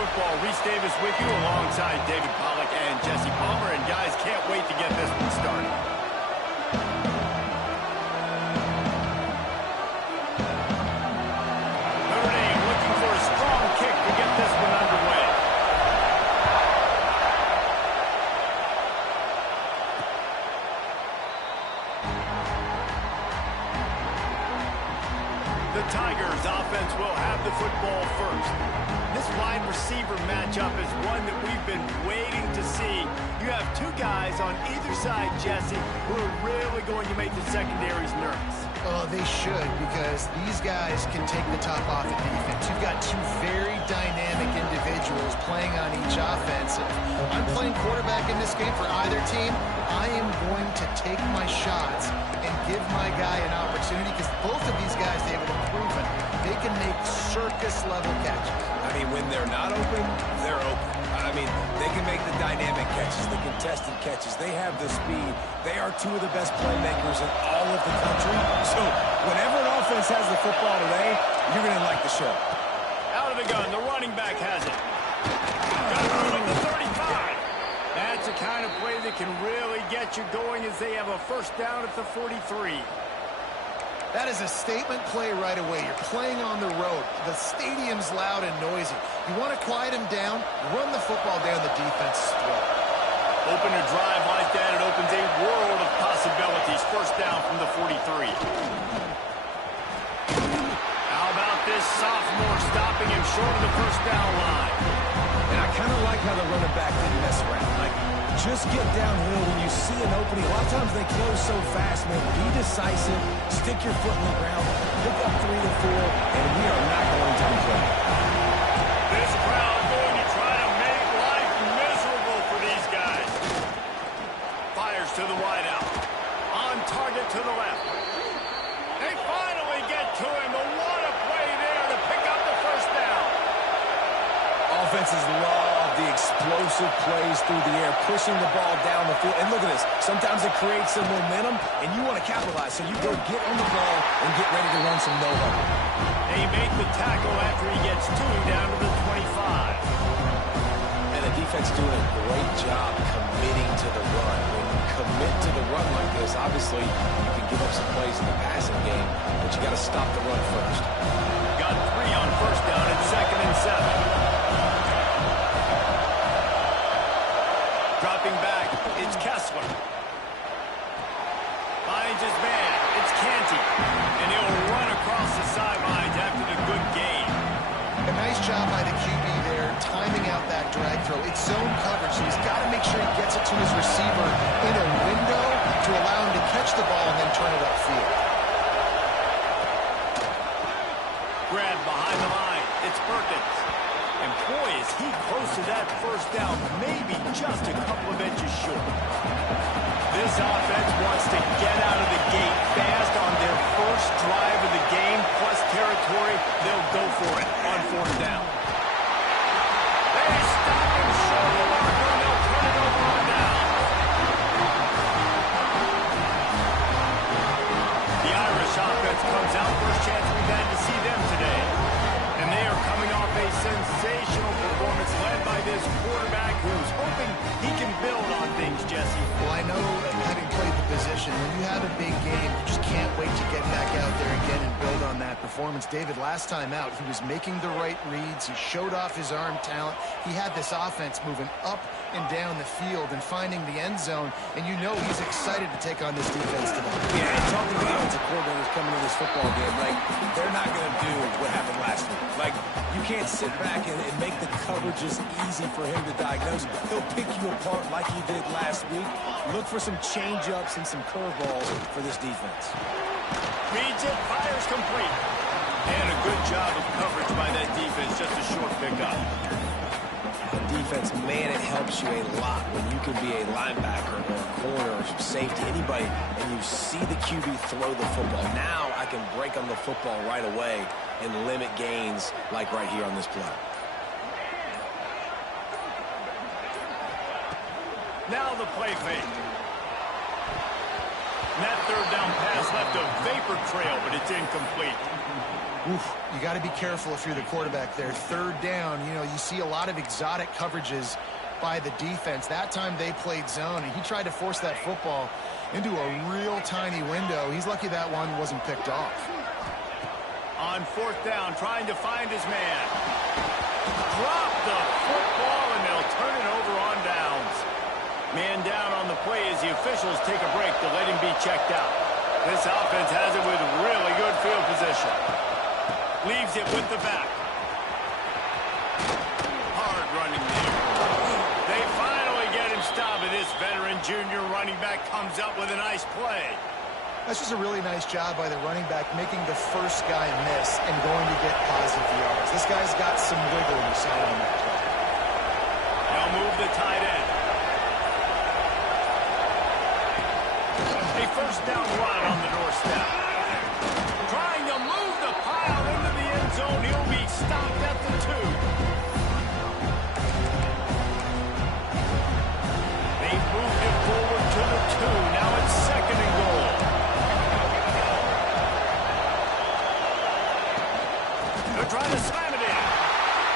football. Reese Davis with you alongside David Pollack and Jesse Palmer. And guys, can't wait to get this one started. Notre Dame looking for a strong kick to get this one underway. The Tigers offense will have the football first. This wide receiver matchup is one that we've been waiting to see. You have two guys on either side, Jesse, who are really going to make the secondaries nervous. Oh, they should, because these guys can take the top off the defense. You've got two very dynamic individuals playing on each offense. If I'm playing quarterback in this game for either team, I am going to take my shots and give my guy an opportunity, because both of these guys, David, have proven they can make circus-level catches. I mean, when they're not open, they're open. I mean, they can make the dynamic catches, the contested catches. They have the speed. They are two of the best playmakers in all of the country. So whenever an offense has the football today, you're going to like the show. Out of the gun, the running back has it. Got through at the 35. That's a kind of play that can really get you going as they have a first down at the 43. That is a statement play right away. You're playing on the road. The stadium's loud and noisy. You want to quiet him down, run the football down the defense's throat. Open a drive like that, it opens a world of possibilities. First down from the 43. How about this sophomore stopping him short of the first down line? And I kind of like how the running back didn't mess around. Like, just get downhill when you see an opening. A lot of times they close so fast, man. Be decisive, stick your foot in the ground, pick up 3 to 4, and we are not going to play. This crowd going to try to make life miserable for these guys. Fires to the wideout. On target to the left. They finally get to him. But what a play there to pick up the first down. Offenses love the explosive plays through the air, pushing the ball down the field. And look at this. Sometimes it creates some momentum, and you want to capitalize. So you go get on the ball and get ready to run some no-huddle. They make the tackle after he gets 2 down to the 25. And the defense doing a great job committing to the run. When you commit to the run like this, obviously you can give up some plays in the passing game, but you got to stop the run first. Got 3 on first down and 2nd and 7. Dropping back, it's Kessler. Finds his man, it's Canty. And he'll run across the sidelines after the good gain. A nice job by the QB there, timing out that drag throw. It's zone coverage, so he's got to make sure he gets it to his receiver in a window to allow him to catch the ball and then turn it upfield. Grab behind the line, it's Perkins. And boy, is he close to that first down, maybe just a couple of inches short. This offense wants to get out of the gate fast on their first drive of the game, plus territory. They'll go for it on 4th down. They stop him short of the marker, and they'll turn it over on down. The Irish offense comes out. First chance we've had to see them today. And they are coming off a sensational performance led by this quarterback who's hoping he can build on things, Jesse. Well, I know, having played the position, when you have a big game, you just can't wait to get back out there again and build on that performance. David, last time out, he was making the right reads. He showed off his arm talent. He had this offense moving up and down the field and finding the end zone, and you know he's excited to take on this defense today. Yeah, and talking to the offensive coordinators coming to this football game, like, they're not going to do what happened last week. Like, you can't sit back and make the coverages easy for him to diagnose. He'll pick you apart like he did last week. Look for some change-ups and some curveballs for this defense. Reads it, fires complete. And a good job of coverage by that defense, just a short pickup. Defense, man, it helps you a lot when you can be a linebacker or a corner or safety, anybody, and you see the QB throw the football. Now I can break on the football right away and limit gains like right here on this play. Now the play fake. And that third down pass left a vapor trail, but it's incomplete. Oof, you got to be careful if you're the quarterback there. Third down, you know, you see a lot of exotic coverages by the defense. That time they played zone, and he tried to force that football into a real tiny window. He's lucky that one wasn't picked off. On fourth down, trying to find his man. Drop the football, and they'll turn it over on downs. Man down on the play as the officials take a break to let him be checked out. This offense has it with really good field position. Leaves it with the back. Hard running there. They finally get him stopped, and this veteran junior running back comes up with a nice play. That's just a really nice job by the running back, making the first guy miss and going to get positive yards. This guy's got some wiggle, you saw on that play. They'll move the tight end. A first down run on the doorstep. Trying to move the pile into the end zone. He'll be stopped at the 2. They moved it forward to the 2. Now it's second and goal. They're trying to slam it in.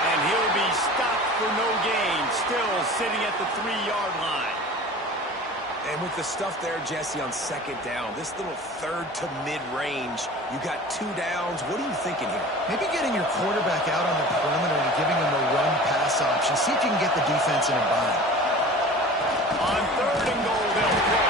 And he'll be stopped for no gain. Still sitting at the 3-yard line. And with the stuff there, Jesse, on second down, this little third to mid-range, you got 2 downs. What are you thinking here? Maybe getting your quarterback out on the perimeter and giving him a run-pass option. See if you can get the defense in a bind. On third and goal, they'll throw.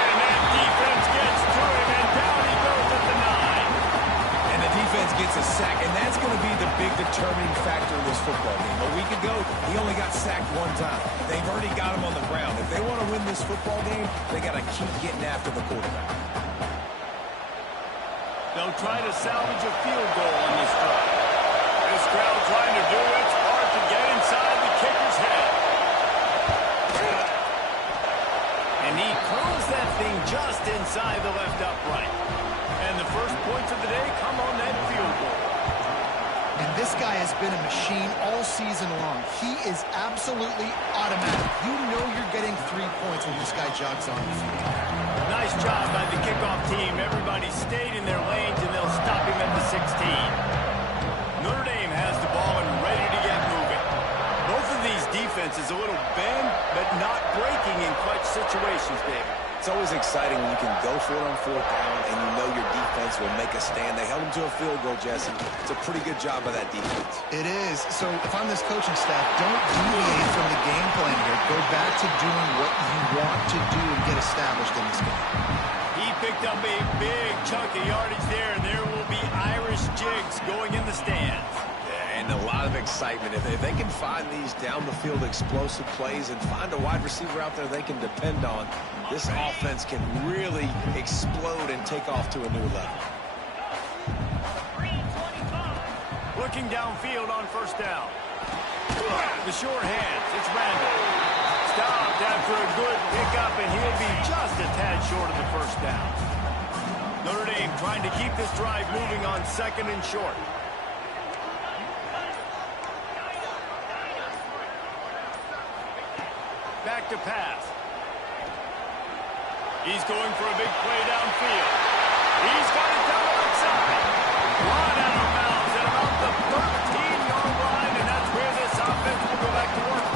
And that defense gets to him, and down he goes at the 9. And the defense gets a sack, and that's going to be the big determining factor in this football game. A week ago, he only got sacked 1 time. They've already got him on the ground. If they want to win this football game, they got to keep getting after the quarterback. They'll try to salvage a field goal on this drive. This crowd trying to do its part to get inside the kicker's head. And he curls that thing just inside the left upright. And the first points of the day come on that field goal. And this guy has been a machine all season long. He is absolutely automatic. You know you're getting 3 points when this guy jogs on the field. Nice job by the kickoff team. Everybody stayed in their lanes, and they'll stop him at the 16. Notre Dame has the ball and ready to get moving. Both of these defenses a little bend, but not breaking in clutch situations, David. It's always exciting when you can go for it on fourth down and you know your defense will make a stand. They held him to a field goal, Jesse. It's a pretty good job by that defense. It is. So if I'm this coaching staff, don't deviate from the game plan here. Go back to doing what you want to do and get established in this game. He picked up a big chunk of yardage there, and there will be Irish jigs going in the stands. And a lot of excitement. If they can find these down-the-field explosive plays and find a wide receiver out there they can depend on, this offense can really explode and take off to a new level. Looking downfield on first down. The short hands. It's Randall. Stopped after a good pickup, and he'll be just a tad short of the first down. Notre Dame trying to keep this drive moving on second and short. Back to pass. He's going for a big play downfield. He's got it down the outside. Run out of bounds at about the 13-yard line, and that's where this offense will go back to work.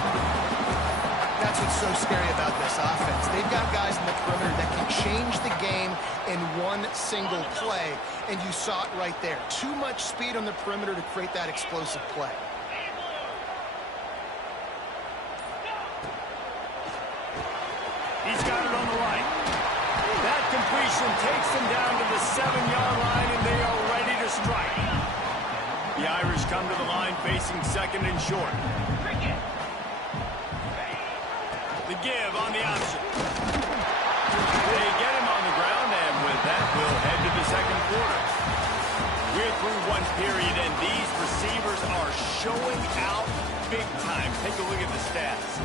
That's what's so scary about this offense. They've got guys in the perimeter that can change the game in one single play, and you saw it right there. Too much speed on the perimeter to create that explosive play. He's got it on the right. That completion takes him down to the 7-yard line, and they are ready to strike. The Irish come to the line facing second and short. The give on the option. They get him on the ground, and with that, we'll head to the second quarter. We're through one period, and these receivers are showing out big time. Take a look at the stats.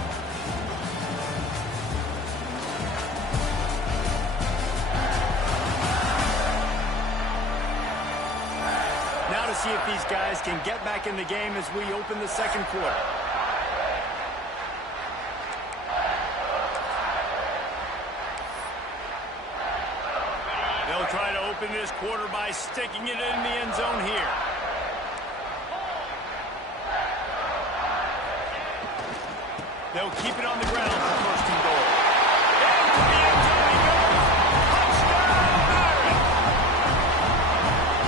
Now to see if these guys can get back in the game as we open the second quarter. open this quarter by sticking it in the end zone here. They'll keep it on the ground for first and goal. Into the end zone he goes. Touchdown, Irish!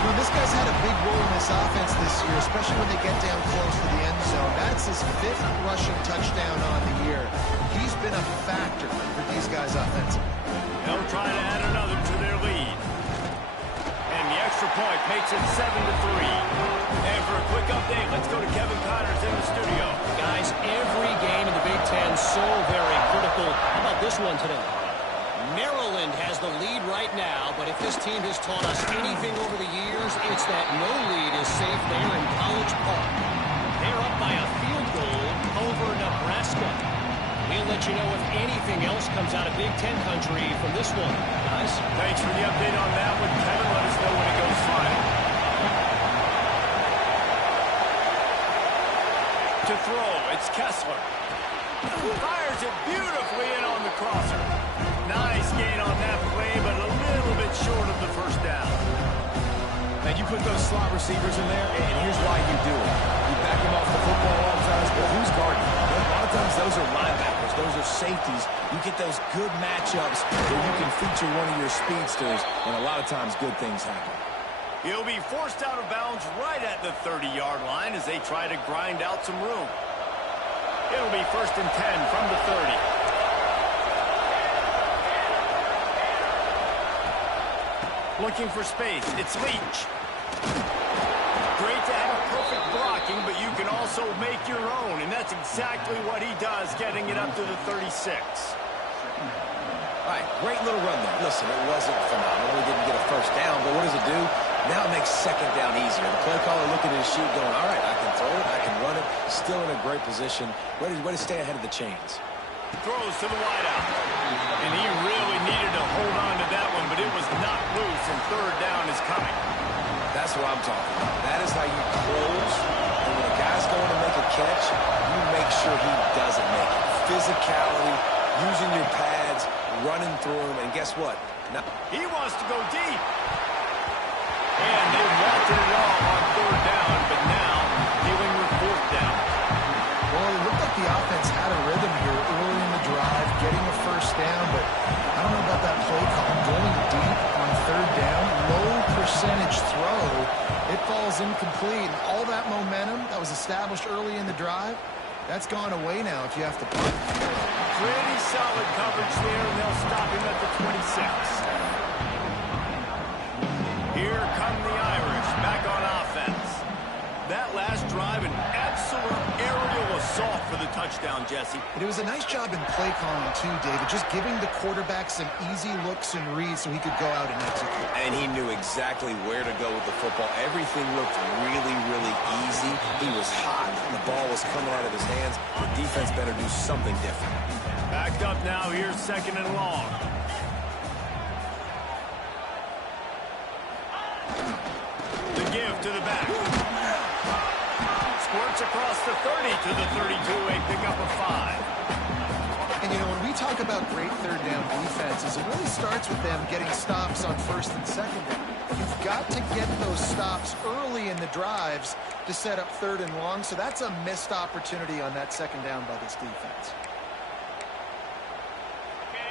Well, this guy's had a big role in this offense this year, especially when they get down close to the end zone. That's his 5th rushing touchdown on the year. He's been a factor for these guys offensively. They'll try to add another to their lead. And the extra point makes it 7-3. And for a quick update, let's go to Kevin Connors in the studio. Guys, every game in the Big Ten so very critical. How about this one today? Maryland has the lead right now, but if this team has taught us anything over the years, it's that no lead is safe there in College Park. They're up by a field goal over Nebraska. We'll let you know if anything else comes out of Big Ten country from this one, guys. Thanks for the update on that one, Kevin. Let us know when it goes final. To throw, it's Kessler. Fires it beautifully in on the crosser. Nice gain on that play, but a little bit short of the first down. Man, you put those slot receivers in there, and here's why you do it. You back them off the football a lot of times, but who's guarding? A lot of times those are linebackers. Those are safeties. You get those good matchups where you can feature one of your speedsters, and a lot of times good things happen. He'll be forced out of bounds right at the 30-yard line as they try to grind out some room. It'll be 1st and 10 from the 30. Looking for space. It's Leach. Great to have perfect blocking, but you can also make your own, and that's exactly what he does, getting it up to the 36. All right, great little run there. Listen, it wasn't phenomenal. He didn't get a first down, but what does it do? Now it makes second down easier. The play caller looking at his sheet going, all right, I can throw it, I can run it. Still in a great position. Ready to stay ahead of the chains. Throws to the wideout. And he really needed to hold on to that one, but it was not loose, and third down is coming. That's what I'm talking about. That is how you close. And when a guy's going to make a catch, you make sure he doesn't make it. Physicality, using your pads, running through him, and guess what? Now, he wants to go deep. And they wanted it all on third down, but now dealing with fourth down. Well, it looked like the offense had a rhythm here early in the drive, getting a first down, but I don't know about that play call. Going deep on third down, low percentage throw, it falls incomplete. And all that momentum that was established early in the drive, that's gone away now if you have to punt. Pretty solid coverage there, and they'll stop him at the 26. Here come the Irish, back on offense. That last drive, an absolute aerial assault for the touchdown, Jesse. And it was a nice job in play calling, too, David, just giving the quarterback some easy looks and reads so he could go out and execute. and he knew exactly where to go with the football. Everything looked really, really easy. He was hot. The ball was coming out of his hands. The defense better do something different. Backed up now, here's 2nd and long. The give to the back. Squirts across the 30 to the 32, a pickup of 5. And, you know, when we talk about great third down defenses, it really starts with them getting stops on 1st and 2nd down. You've got to get those stops early in the drives to set up 3rd and long, so that's a missed opportunity on that 2nd down by this defense.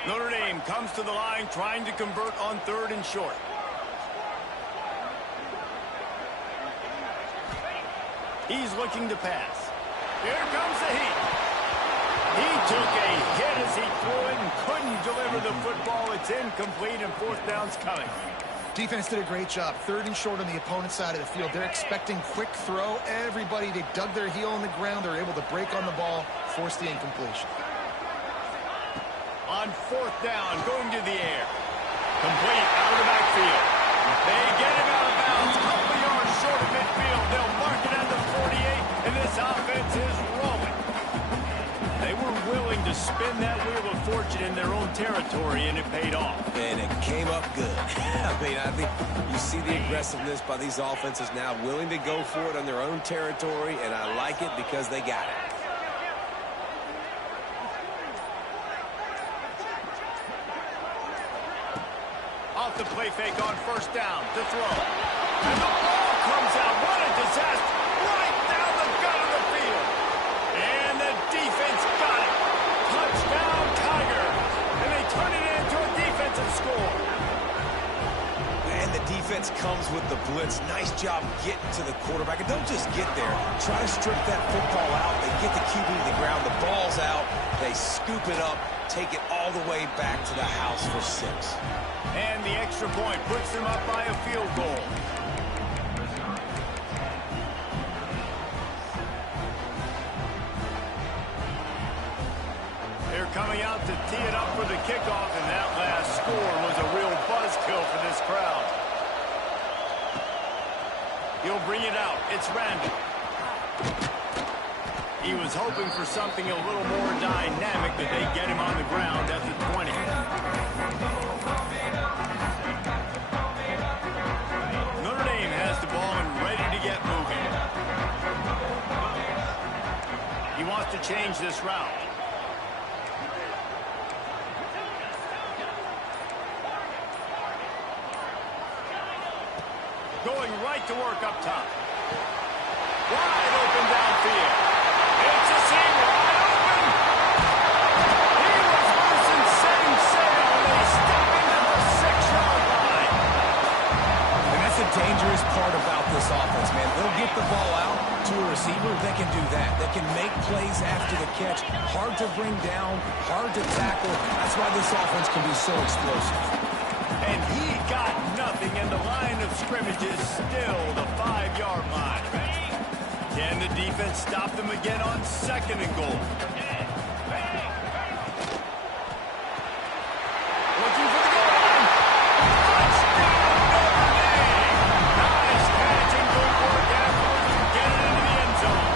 Notre Dame comes to the line trying to convert on 3rd and short. He's looking to pass. Here comes the heat. He took a hit as he threw it and couldn't deliver the football. It's incomplete and 4th down's coming. Defense did a great job. 3rd and short on the opponent's side of the field. They're expecting quick throw. Everybody, they dug their heel in the ground. They're able to break on the ball, force the incompletion. On 4th down, going to the air. Complete out of the backfield. They get him out of bounds. Couple yards short of midfield. They'll mark it at the 48, and this offense is rolling. They were willing to spin that wheel of fortune in their own territory, and it paid off. And it came up good. I mean, I think you see the aggressiveness by these offenses now, willing to go for it on their own territory, and I like it because they got it. Off the play play fake on first down to throw. And the ball comes out. What a disaster. Right down the gut of the field. And the defense got it. Touchdown, Tigers. And they turn it into a defensive score. And the defense comes with the blitz. Nice job getting to the quarterback. And don't just get there. Try to strip that football out. They get the QB to the ground. The ball's out. They scoop it up. Take it all the way back to the house for 6. And the extra point puts them up by a field goal. They're coming out to tee it up for the kickoff, and that last score was a real buzzkill for this crowd. He'll bring it out. It's Randall. He was hoping for something a little more dynamic, but they get him on the ground at the 20. Notre Dame has the ball and ready to get moving. He wants to change this route. Going right to work up top. Wide open downfield. It's a seam wide open. He was losing setting sail, and they step into the 6-yard line. And that's the dangerous part about this offense, man. They'll get the ball out to a receiver. They can do that. They can make plays after the catch. Hard to bring down, hard to tackle. That's why this offense can be so explosive. And he got nothing, and the line of scrimmage is still the 5-yard line. Can the defense stop them again on 2nd and goal? Looking for the goal line. Touchdown, Notre Dame! Nice catch and good work afterwards to get it into the end zone.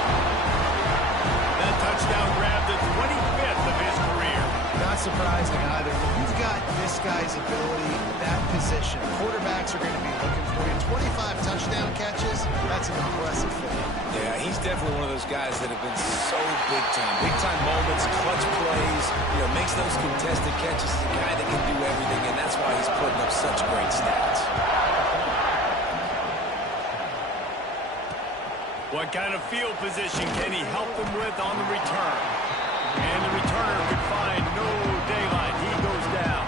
That touchdown grabbed the 25th of his career. Not surprising either. You've got this guy's ability, that position. Quarterbacks are going to be looking for you. 25 touchdown catches, that's an impressive thing. Yeah, he's definitely one of those guys that have been so big time. Big time moments, clutch plays, makes those contested catches. He's a guy that can do everything, and that's why he's putting up such great stats. What kind of field position can he help them with on the return? And the returner could find no daylight. He goes down.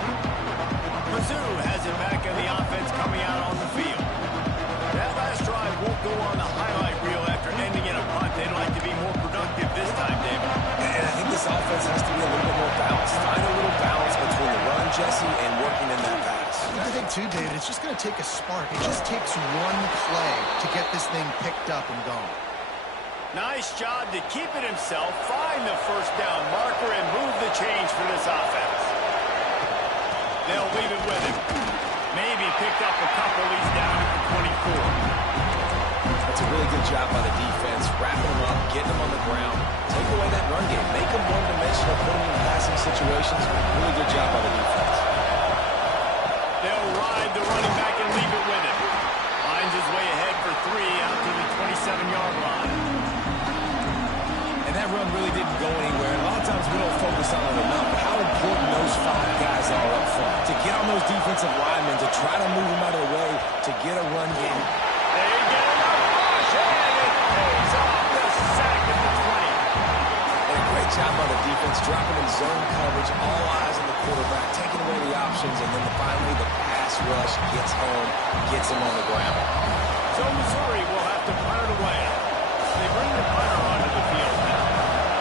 Mizzou has it back in the offense coming out on the field. That last drive won't go on the highlight reel after ending in a punt. They'd like to be more productive this time, David. And I think this offense has to be a little bit more balanced. Find a little balance between the run, Jesse, and working in that pass. I think, too, David, it's just going to take a spark. It just takes one play to get this thing picked up and going. Nice job to keep it himself, find the first down marker, and move the change for this offense. They'll leave it with him. Maybe picked up a couple. He's down at the 24. That's a really good job by the defense, wrapping them up, getting them on the ground. Take away that run game. Make them one-dimensional, put them in passing situations. Really good job by the defense. They'll ride the running back and leave it with him. Finds his way ahead for 3 out to the 27-yard line. And that run really didn't go anywhere. A lot of times we don't focus on it enough, but how important those 5 guys are up front. To get on those defensive linemen, to try to move them out of the way, to get a run game. They get him up, and it pays off the sack at the 20. And a great job by the defense, dropping in zone coverage, all eyes on the quarterback, taking away the options, and then finally the pass rush gets home, gets him on the ground. So Missouri will have to punt it away. They bring the punter onto the field now.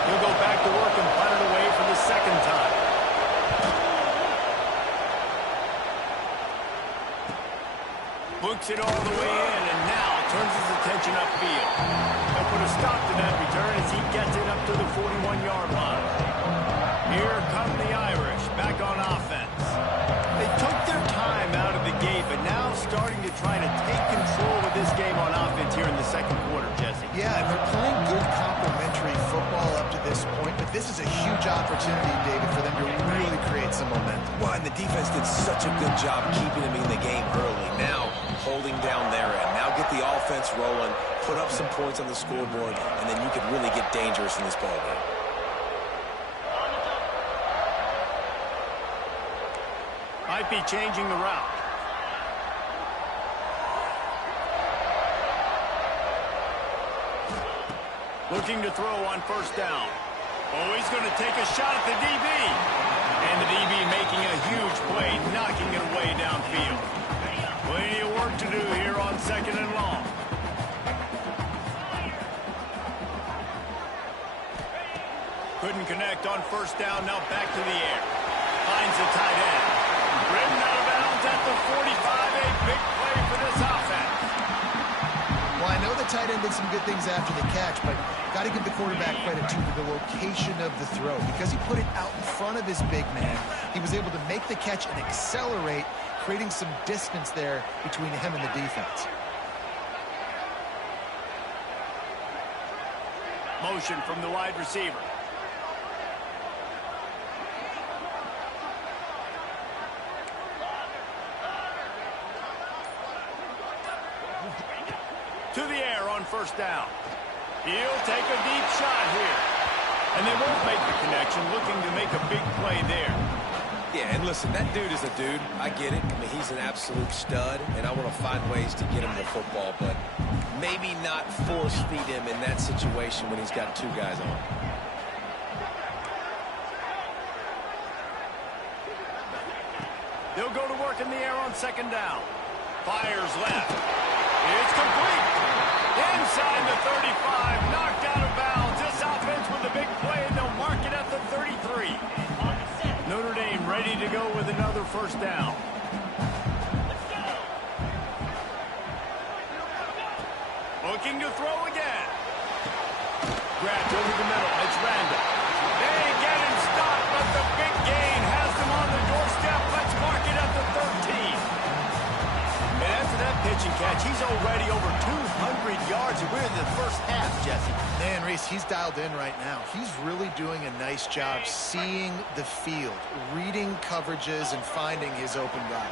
He'll go back to work and punt it away for the 2nd time. Looks it all the way in, and now turns his attention upfield. He'll put a stop to that return as he gets it up to the 41-yard line. Here come the Irish, back on offense. They took their time out of the gate, but now starting to try to take control of this game on offense here in the 2nd quarter, Jesse. Yeah, and they're playing good complementary football up to this point, but this is a huge opportunity, David, for them to really create some momentum. Well, and the defense did such a good job keeping them in the game early. Now, holding down their end. Now get the offense rolling, put up some points on the scoreboard, and then you can really get dangerous in this ballgame. Might be changing the route. Looking to throw on first down. Oh, he's going to take a shot at the DB. And the DB making a huge play, knocking it away downfield. Plenty of work to do here on second and long. Couldn't connect on first down, now back to the air. Finds the tight end. Ridden out of bounds at the 45, a big play for this offense. Well, I know the tight end did some good things after the catch, but got to give the quarterback credit, too, for the location of the throw. Because he put it out in front of his big man, he was able to make the catch and accelerate, creating some distance there between him and the defense. Motion from the wide receiver. To the air on first down. He'll take a deep shot here. And they won't make the connection, looking to make a big play there. Yeah, and listen, that dude is a dude. I get it. I mean, he's an absolute stud, and I want to find ways to get him the football, but maybe not force feed him in that situation when he's got two guys on. They'll go to work in the air on second down. Fires left. It's complete. Inside the 35, knocked out of bounds. This offense with a big play, and they'll mark it at the 33. Notre Dame ready to go with another first down. Looking to throw again. Grabbed over the middle. It's random. They get him stopped, but the big gain has them on the doorstep. Let's mark it at the 13. And after that pitch and catch, he's already over 200 yards, and we're in the first half, Jesse. Man, Reese, he's dialed in right now. He's really doing a nice job seeing the field, reading coverages, and finding his open guy.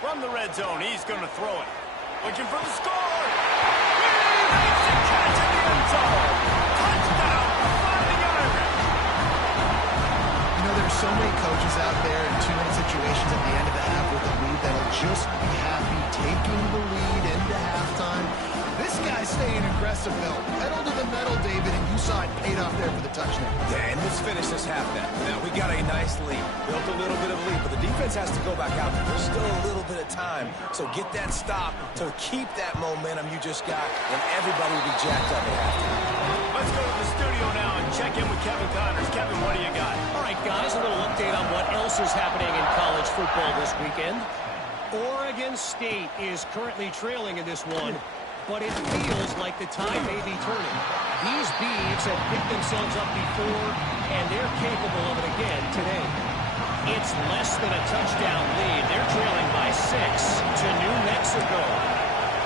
From the red zone, he's going to throw it. Looking for the score. He makes a catch in the end zone. Touchdown, Fighting Irish. You know, there's so many coaches out there in two-minute situations at the end of the half with a lead that'll just be happy taking the lead into halftime. This guy's staying aggressive, though. Pedal to the metal, David, and you saw it paid off there for the touchdown. Yeah, and let's finish this half now. Now, we got a nice lead. Built a little bit of lead, but the defense has to go back out there. There's still a little bit of time. So get that stop to keep that momentum you just got, and everybody will be jacked up at halftime. Let's go to the studio now and check in with Kevin Connors. Kevin, what do you got? All right, guys, a little update on what else is happening in college football this weekend. Oregon State is currently trailing in this one, but it feels like the tide may be turning. These Beavs have picked themselves up before, and they're capable of it again today. It's less than a touchdown lead. They're trailing by 6 to New Mexico.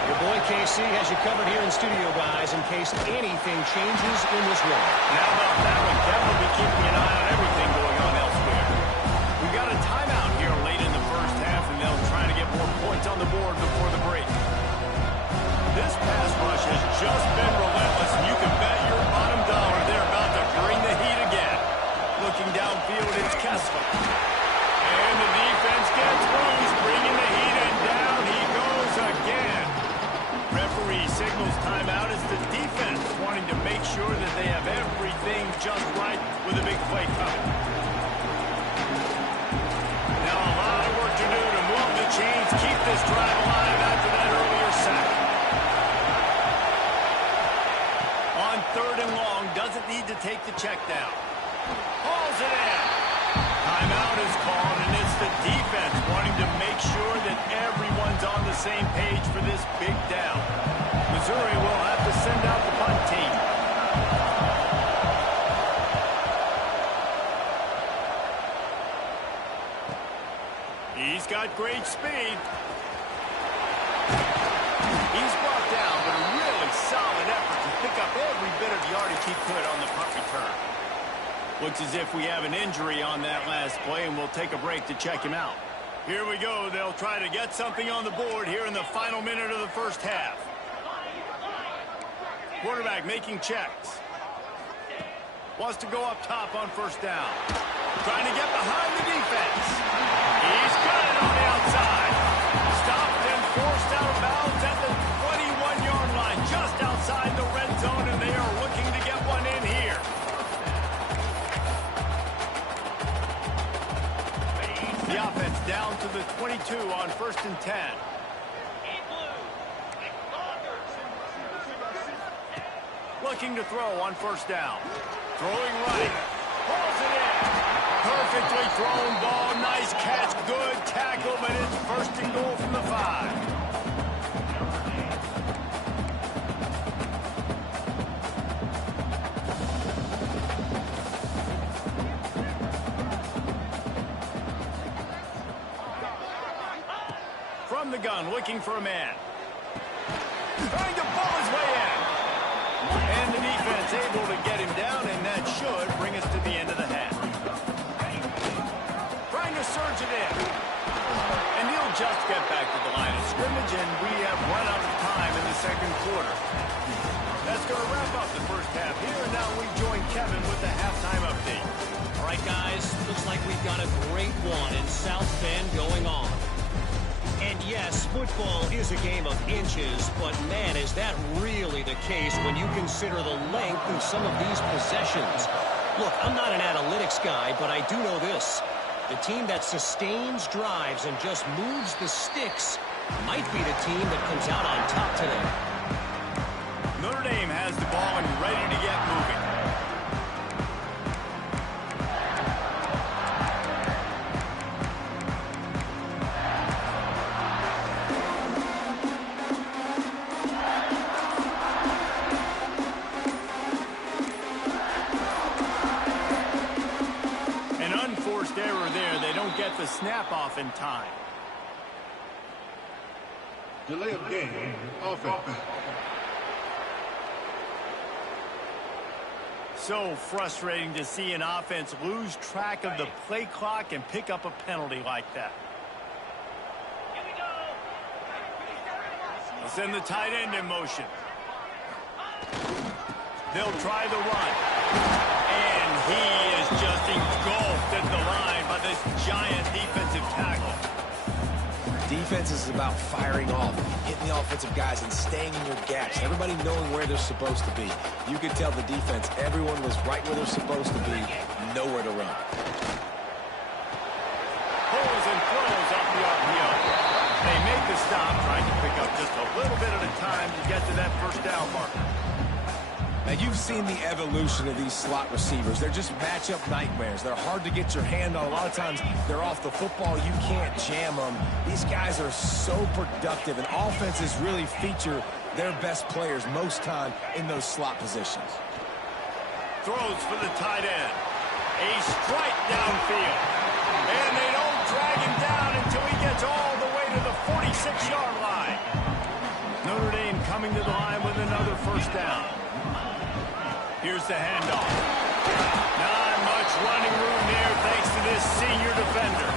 Your boy KC has you covered here in studio, guys, in case anything changes in this one. Now about that one, Kevin will be keeping an eye on everything going on elsewhere. We've got a timeout here late in the first half, and they'll try to get more points on the board before the break. This pass rush has just been relentless, and you can bet your bottom dollar they're about to bring the heat again. Looking downfield, it's Kessler. And the defense gets loose, bringing the heat, and down he goes again. Referee signals timeout as the defense wanting to make sure that they have everything just right with a big play coming. Now a lot of work to do to move the chains, keep this drive alive after that earlier sack. On third and long, doesn't need to take the check down. Hauls it in. Timeout is called, and it's the defense wanting to make sure that everyone's on the same page for this big down. Missouri will have to send out the punt team. He's got great speed. He's brought down, but a really solid effort to pick up every bit of yardage he could on the punt return. Looks as if we have an injury on that last play, and we'll take a break to check him out. Here we go. They'll try to get something on the board here in the final minute of the first half. Quarterback making checks. Wants to go up top on first down. Trying to get behind the defense. He's got it on the outside. Stopped and forced out of bounds at the 21-yard line, just outside the red zone, and they are looking to get one in here. The offense down to the 22 on 1st and 10. Looking to throw on 1st down. Throwing right. Pulls it in. Perfectly thrown ball. Nice catch. Good tackle, but it's 1st and goal from the 5. From the gun, looking for a man. Trying to pull his way in. And the defense able to get him down, and that should bring us to the end of the half. Trying to surge it in. And he'll just get back to the line of scrimmage, and we have run out of time in the 2nd quarter. That's going to wrap up the 1st half here, and now we join Kevin with the halftime update. All right, guys, looks like we've got a great one in South Bend going on. And yes, football is a game of inches, but man, is that really the case when you consider the length of some of these possessions. Look, I'm not an analytics guy, but I do know this. The team that sustains drives and just moves the sticks might be the team that comes out on top today. Notre Dame has the ball and ready to get moving. Error there. They don't get the snap off in time. Delay of game. Offense. So frustrating to see an offense lose track of the play clock and pick up a penalty like that. They'll send the tight end in motion. They'll try the run. And he is just engulfed at the line by this giant defensive tackle. Defense is about firing off, hitting the offensive guys and staying in your gaps. Everybody knowing where they're supposed to be. You could tell the defense, everyone was right where they're supposed to be, nowhere to run. Pulls and throws off the RPO. They make the stop, trying to pick up just a little bit at a time to get to that 1st down marker. Now, you've seen the evolution of these slot receivers. They're just matchup nightmares. They're hard to get your hand on. A lot of times, they're off the football. You can't jam them. These guys are so productive, and offenses really feature their best players most time in those slot positions. Throws for the tight end. A strike downfield. And they don't drag him down until he gets all the way to the 46-yard line. Notre Dame coming to the line with another 1st down. Here's the handoff. Not much running room there thanks to this senior defender.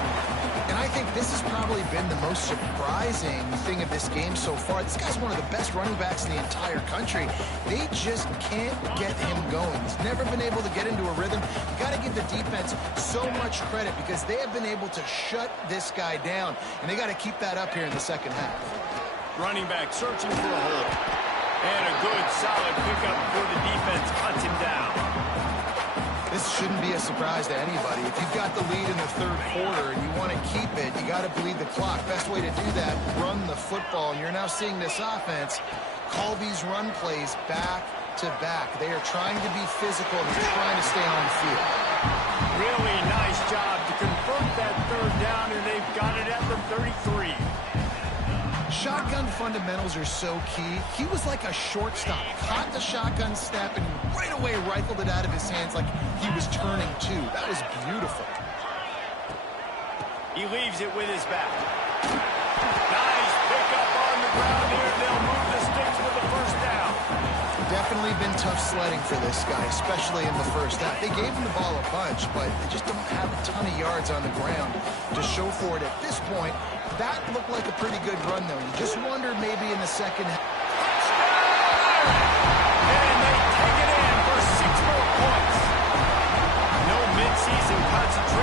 And I think this has probably been the most surprising thing of this game so far. This guy's one of the best running backs in the entire country. They just can't get him going. He's never been able to get into a rhythm. You got to give the defense so much credit because they have been able to shut this guy down, and they got to keep that up here in the 2nd half. Running back searching for a hole. And a good, solid pickup before the defense cuts him down. This shouldn't be a surprise to anybody. If you've got the lead in the 3rd quarter and you want to keep it, you got to bleed the clock. Best way to do that, run the football. And you're now seeing this offense call these run plays back to back. They are trying to be physical and they're trying to stay on the field. Really nice job to convert that 3rd down, and they've got it at the 33. Shotgun fundamentals are so key. He was like a shortstop. Caught the shotgun snap and right away rifled it out of his hands like he was turning two. That was beautiful. He leaves it with his back. Nice pickup on the ground here. They'll move the sticks with the 1st down. Definitely been tough sledding for this guy, especially in the 1st half. They gave him the ball a bunch, but they just don't have a ton of yards on the ground to show for it at this point. That looked like a pretty good run, though. You just wondered maybe in the 2nd half. And they take it in for 6 more points. No midseason concentration.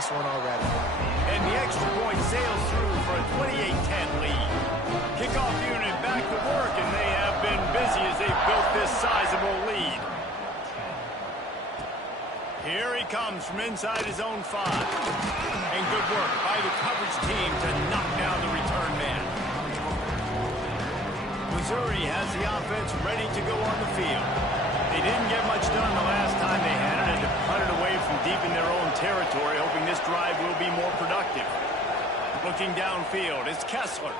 this one already. And the extra point sails through for a 28-10 lead. Kickoff unit back to work, and they have been busy as they've built this sizable lead. Here he comes from inside his own 5. And good work by the coverage team to knock down the return man. Missouri has the offense ready to go on the field. They didn't get much done the last time they had it, and to punt it away from deep in their own territory, hoping this drive will be more productive. Looking downfield, it's Kessler.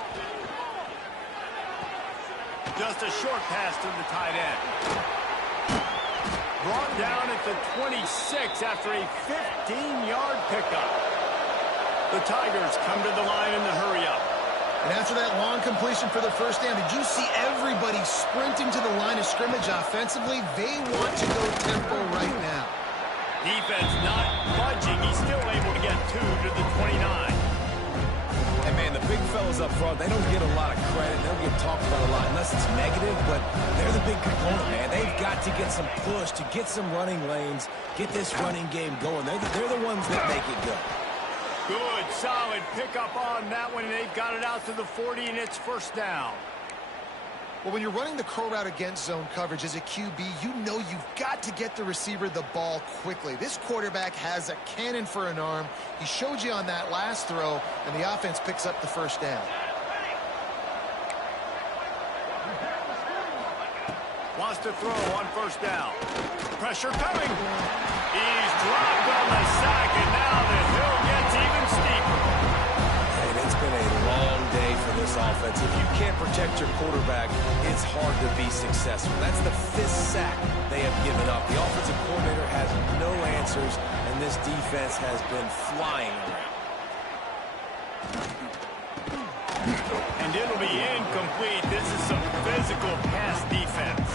Just a short pass to the tight end. Brought down at the 26 after a 15-yard pickup. The Tigers come to the line in the hurry-up. And after that long completion for the first down, did you see everybody sprinting to the line of scrimmage offensively? They want to go tempo right now. Defense not budging. He's still able to get 2 to the 29. And, man, the big fellas up front, they don't get a lot of credit. They don't get talked about a lot unless it's negative, but they're the big component, man. They've got to get some push, to get some running lanes, get this running game going. They're the ones that make it go. Good, solid pickup on that one, and they've got it out to the 40, and it's first down. Well, when you're running the curl route against zone coverage as a QB, you know you've got to get the receiver the ball quickly. This quarterback has a cannon for an arm. He showed you on that last throw, and the offense picks up the first down. Wants to throw on first down. Pressure coming. He's dropped on the sack, and now the hill gets even steeper. And it's been a long day for this offense. If you can't protect your quarterback, it's hard to be successful. That's the 5th sack they have given up. The offensive coordinator has no answers, and this defense has been flying around. And it'll be incomplete. This is some physical pass defense.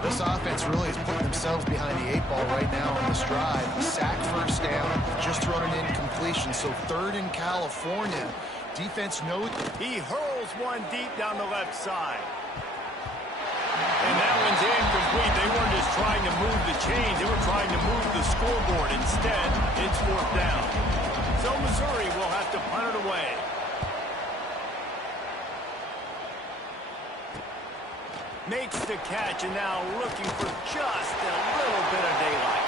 This offense really is putting themselves behind the 8 ball right now on this drive. Sack first down, just thrown an incompletion, so 3rd in California. Defense knows. He hurls one deep down the left side. And that one's incomplete. They weren't just trying to move the chains. They were trying to move the scoreboard. Instead, it's 4th down. So Missouri will have to punt it away. Makes the catch, and now looking for just a little bit of daylight.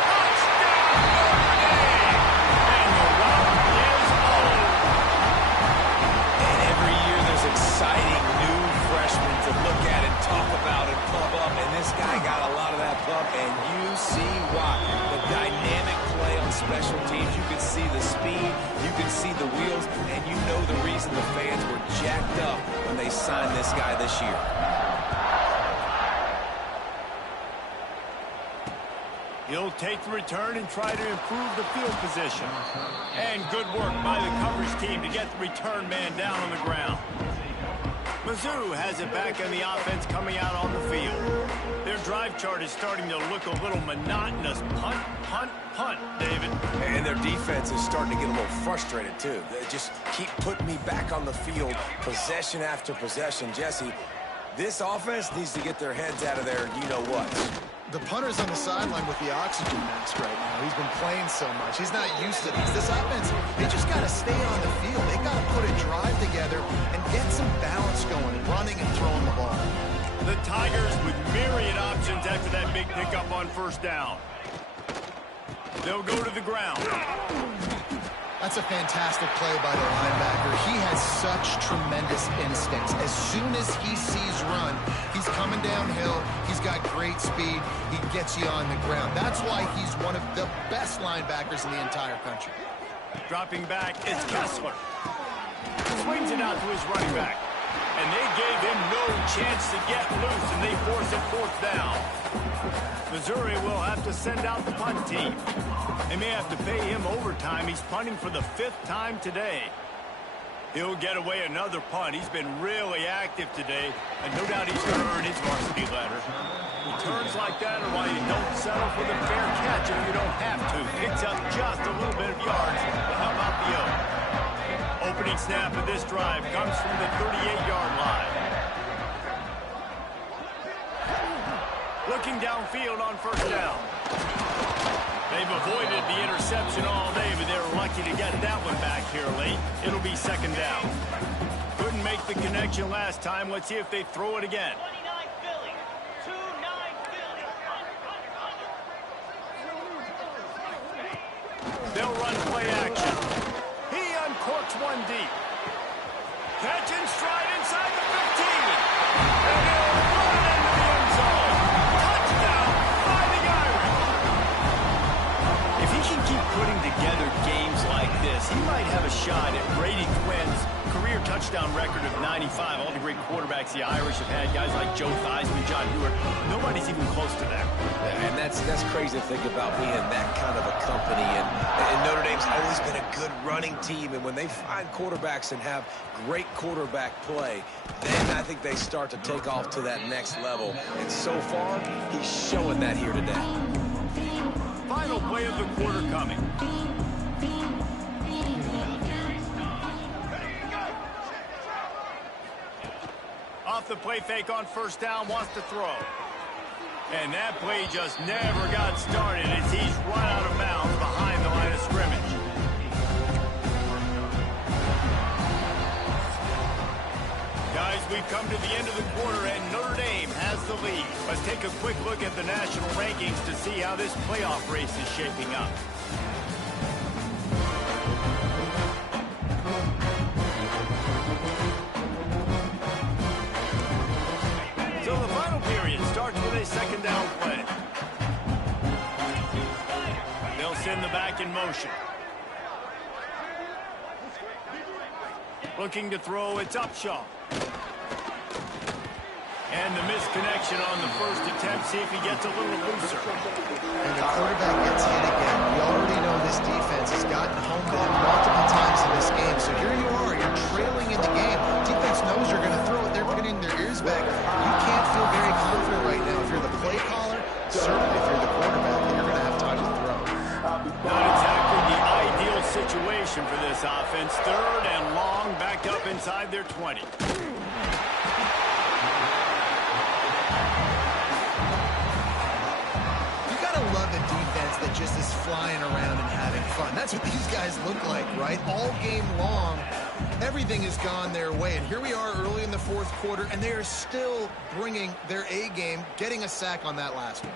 Touchdown, Notre Dame! And the route is on. And every year there's exciting new freshmen to look at and talk about and pump up, and this guy got a lot of that pump, and you see why. The dynamic play on special teams, you can see the speed, you can see the wheels, and you know the reason the fans were jacked up when they signed this guy this year. He'll take the return and try to improve the field position. And good work by the coverage team to get the return man down on the ground. Mizzou has it back on the offense coming out on the field. Their drive chart is starting to look a little monotonous. Punt, punt, punt, David. And their defense is starting to get a little frustrated, too. They just keep putting me back on the field, possession after possession. Jesse, this offense needs to get their heads out of their you-know-what. The punter's on the sideline with the oxygen mask right now. He's been playing so much. He's not used to this. This offense, they just got to stay on the field. They got to put a drive together and get some balance going, running and throwing the ball. The Tigers with myriad options after that big pickup on first down. They'll go to the ground. That's a fantastic play by the linebacker. He has such tremendous instincts. As soon as he sees run, he's coming downhill. He's got great speed. He gets you on the ground. That's why he's one of the best linebackers in the entire country. Dropping back, it's Kessler. Swings it out to his running back. And they gave him no chance to get loose, and they force it 4th down. Missouri will have to send out the punt team. They may have to pay him overtime. He's punting for the 5th time today. He'll get away another punt. He's been really active today, and no doubt he's going to earn his varsity letter. Returns like that are why you don't settle for the fair catch if you don't have to. Picks up just a little bit of yards. How about the O? Opening snap of this drive comes from the 38-yard line. Looking downfield on first down. They've avoided the interception all day, but they're lucky to get that one back here late. It'll be second down. Couldn't make the connection last time. Let's see if they throw it again. They'll run play action. He uncorks one deep. Catch and stride inside the 15. And he'll run into the end zone. Touchdown by the Irish. If he can keep putting together games like this, he might have a shot at Brady Quinn's career touchdown record of 95. All the great quarterbacks the Irish have had, guys like Joe Theismann, John Hewitt, nobody's even close to that. And that's crazy to think about being that kind of a company. And Notre Dame's always been a good running team. And when they find quarterbacks and have great quarterback play, then I think they start to take off to that next level. And so far, he's showing that here today. Final play of the quarter coming. Off the play fake on first down, wants to throw. And that play just never got started as he's run out of bounds behind the line of scrimmage. Guys, we've come to the end of the quarter, and Notre Dame has the lead. Let's take a quick look at the national rankings to see how this playoff race is shaping up. So the final period starts with a second down play. They'll send the back in motion. Looking to throw, it's Upshaw. And the misconnection on the first attempt. See if he gets a little looser. And the quarterback gets hit again. We already know this defense has gotten home to him multiple times in this game. So here you are. You're trailing in the game. Defense knows you're going to throw it. They're putting their ears back. You can't feel very confident right now. If you're the play caller, certainly if you're the quarterback, then you're going to have time to throw. Not exactly the ideal situation for this offense. Third and long, backed up inside their 20. Love a defense that just is flying around and having fun. That's what these guys look like, right? All game long, everything has gone their way. And here we are early in the fourth quarter, and they are still bringing their A game, getting a sack on that last one.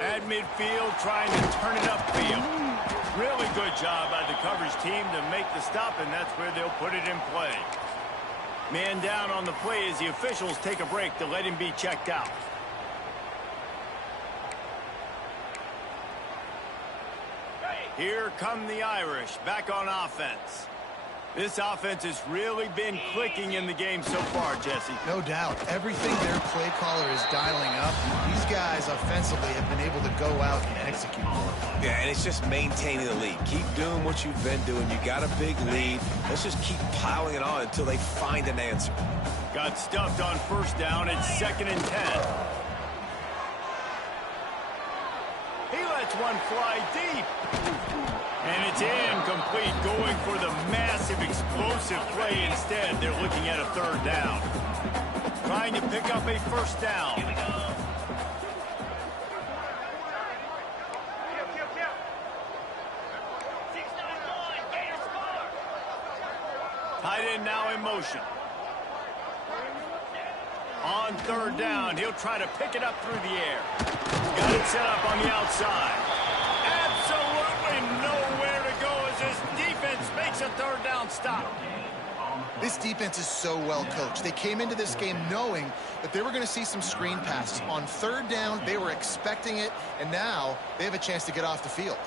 At midfield, trying to turn it upfield. Really good job by the coverage team to make the stop, and that's where they'll put it in play. Man down on the play as the officials take a break to let him be checked out. Here come the Irish, back on offense. This offense has really been clicking in the game so far, Jesse. No doubt. Everything their play caller is dialing up, these guys offensively have been able to go out and execute. Yeah, and it's just maintaining the lead. Keep doing what you've been doing. You got a big lead. Let's just keep piling it on until they find an answer. Got stuffed on first down. It's 2nd and 10. He lets one fly deep. And it's incomplete, going for the massive explosive play instead. They're looking at a third down. Trying to pick up a first down. Tight end now in motion. On third down, he'll try to pick it up through the air. Got it set up on the outside. Absolutely nowhere to go as this defense makes a third down stop. This defense is so well coached. They came into this game knowing that they were going to see some screen passes. On third down, they were expecting it, and now they have a chance to get off the field.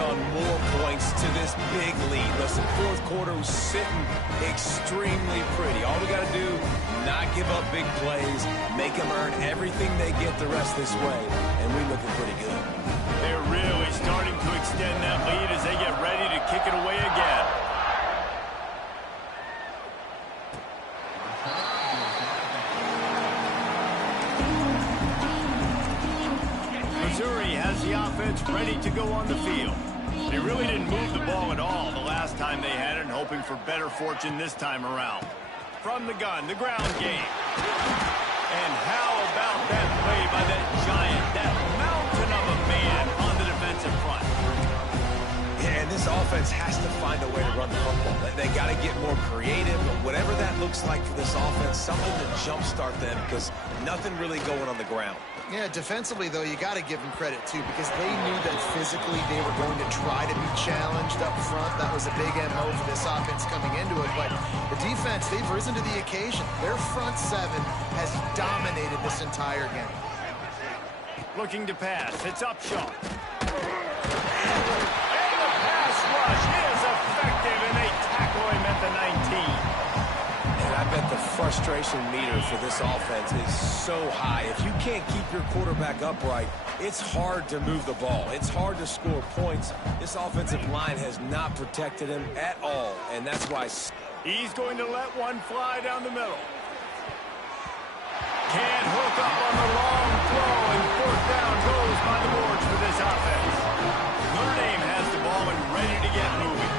On more points to this big lead. Listen, fourth quarter was sitting extremely pretty. All we got to do, not give up big plays, make them earn everything they get the rest this way, and we're looking pretty good. They're really starting to extend that lead as they get ready to kick it away again. has the offense ready to go on the field. They really didn't move the ball at all the last time they had it, and hoping for better fortune this time around. From the gun, the ground game. And how about that play by that giant, that mountain of a man on the defensive front? Yeah, and this offense has to find a way to run the football. They got to get more creative, or whatever that looks like for this offense, something to jumpstart them, because nothing really going on the ground. Yeah, defensively, though, you got to give them credit, too, because they knew that physically they were going to try to be challenged up front. That was a big MO for this offense coming into it. But the defense, they've risen to the occasion. Their front seven has dominated this entire game. Looking to pass. It's Upshaw. And the pass rush is effective, and they tackle him at the 19. And I bet the frustration meter for this offense is so high. If you can't keep your quarterback upright, it's hard to move the ball. It's hard to score points. This offensive line has not protected him at all, and that's why he's going to let one fly down the middle. Can't hook up on the long throw, and fourth down goes by the boards for this offense. Notre Dame has the ball and ready to get moving.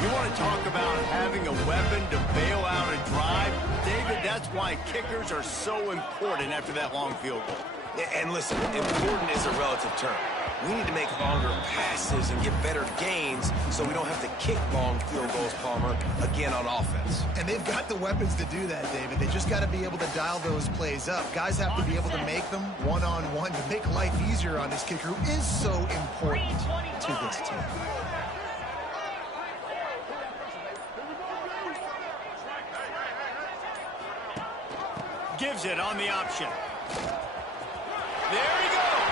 You want to talk about having a weapon to bail out a drive? David, that's why kickers are so important after that long field goal. And listen, important is a relative term. We need to make longer passes and get better gains so we don't have to kick long field goals, Palmer, again on offense. And they've got the weapons to do that, David. They just got to be able to dial those plays up. Guys have to be able to make them one-on-one to make life easier on this kicker, who is so important to this team. Gives it on the option. There he goes.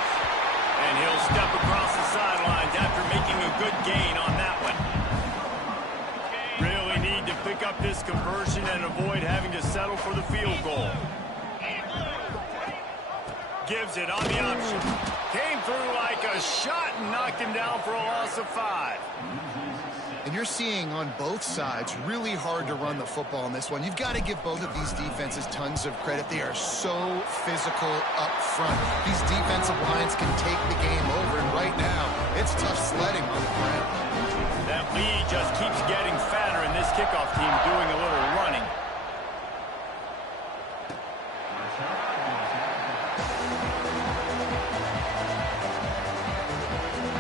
And he'll step across the sidelines after making a good gain on that one. Really need to pick up this conversion and avoid having to settle for the field goal. Gives it on the option. Came through like a shot and knocked him down for a loss of 5. And you're seeing on both sides really hard to run the football in this one. You've got to give both of these defenses tons of credit. They are so physical up front. These defensive lines can take the game over, and right now, it's tough sledding on the ground. That lead just keeps getting fatter, and this kickoff team doing a little running.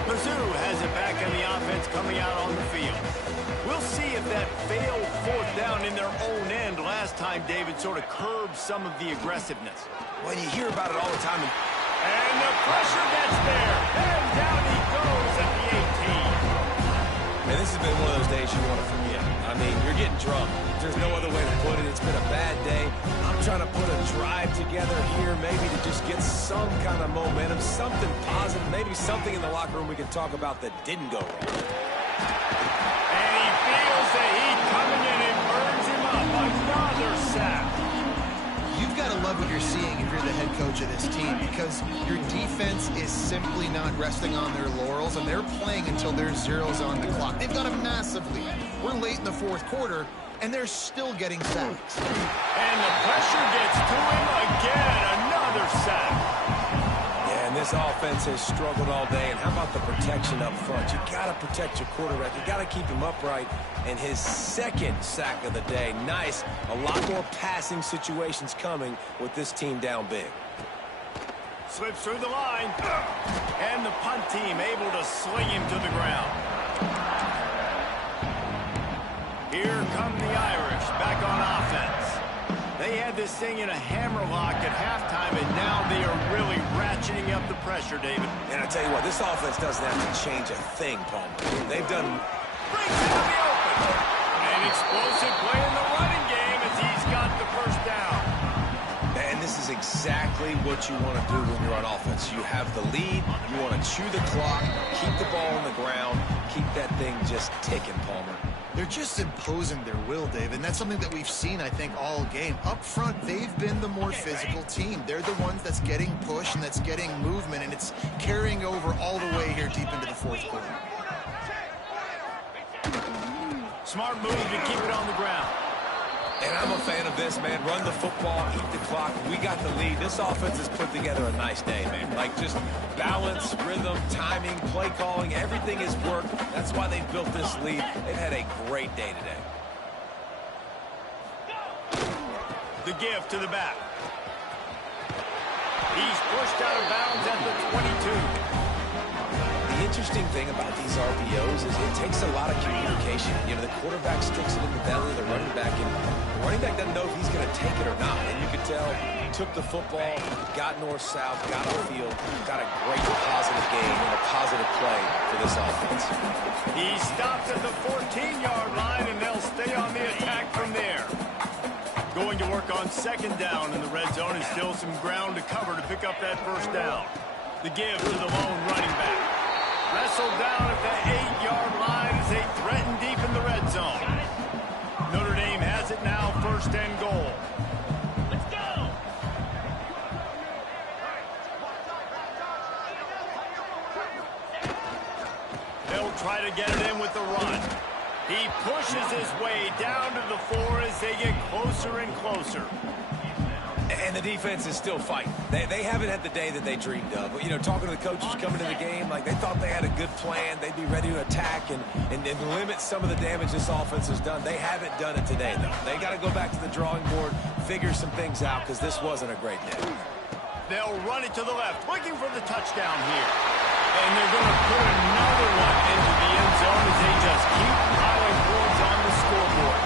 Mizzou has it back in the offense coming out on the field. We'll see if that failed fourth down in their own end last time David sort of curbed some of the aggressiveness. When you hear about it all the time. And the pressure gets there. And down he goes at the 18. Man, this has been one of those days you want to forget. I mean, you're getting drunk. There's no other way to put it. It's been a bad day. I'm trying to put a drive together here, maybe to just get some kind of momentum, something positive, maybe something in the locker room we can talk about that didn't go wrong. And he feels the heat coming in and burns him up. Another sack. You've got to love what you're seeing if you're the head coach of this team, because your defense is simply not resting on their laurels, and they're playing until there's zeros on the clock. They've got a massive lead. We're late in the fourth quarter, and they're still getting sacks. And the pressure gets to him again. Another sack. Yeah, and this offense has struggled all day. And how about the protection up front? You got to protect your quarterback. You got to keep him upright. And his second sack of the day. Nice. A lot more passing situations coming with this team down big. Slips through the line. And the punt team able to sling him to the ground. Here come the Irish back on offense. They had this thing in a hammerlock at halftime, and now they are really ratcheting up the pressure, David. And I tell you what, this offense doesn't have to change a thing, Palmer. They've done... Brings it to the open. An explosive play in the running game as he's got the first down. And this is exactly what you want to do when you're on offense. You have the lead, you want to chew the clock, keep the ball on the ground, keep that thing just ticking, Palmer. They're just imposing their will, David, and that's something that we've seen, I think, all game. Up front, they've been the more physical team. They're the ones that's getting push and that's getting movement, and it's carrying over all the way here deep into the fourth quarter. Smart move to keep it on the ground. And I'm a fan of this, man. Run the football, eat the clock. We got the lead. This offense has put together a nice day, man. Like, just balance, rhythm, timing, play calling, everything has worked. That's why they built this lead. They've had a great day today. The give to the back. He's pushed out of bounds at the 22. The interesting thing about these RPOs is it takes a lot of communication. You know, the quarterback sticks it in the belly of the running back, and the running back doesn't know if he's going to take it or not. And you can tell he took the football, got north-south, got upfield, got a great positive game and a positive play for this offense. He stops at the 14-yard line, and they'll stay on the attack from there. Going to work on second down in the red zone, and still some ground to cover to pick up that first down. The give to the lone running back. Wrestled down at the 8-yard line as they threaten deep in the red zone. Notre Dame has it now, first and goal. Let's go! They'll try to get it in with the run. He pushes his way down to the 4 as they get closer and closer. And the defense is still fighting. They haven't had the day that they dreamed of. But, you know, talking to the coaches coming to the game, like they thought they had a good plan. They'd be ready to attack and limit some of the damage this offense has done. They haven't done it today, though. They got to go back to the drawing board, figure some things out, because this wasn't a great day. They'll run it to the left, looking for the touchdown here. And they're going to put another one into the end zone as they just keep piling points on the scoreboard.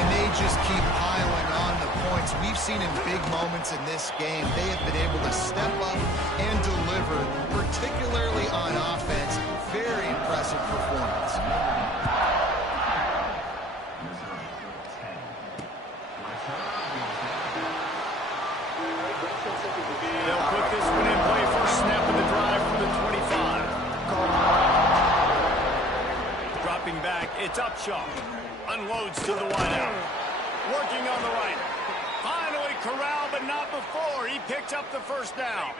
And they just keep piling on the points. We've seen in big moments in this game, they have been able to step up and deliver, particularly on offense. Very impressive performance. They'll put this one in play, first snap of the drive from the 25. Dropping back, it's Upshaw. Unloads to the wideout. Working on the right. Finally corralled, but not before. He picks up the first down.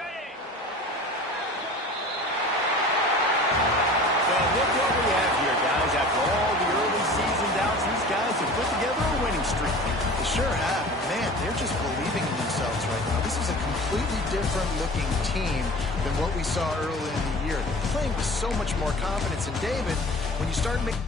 So look what we have here, guys. After all the early season doubts, these guys have put together a winning streak. They sure have. Man, they're just believing in themselves right now. This is a completely different looking team than what we saw early in the year. They're playing with so much more confidence. And David, when you start making...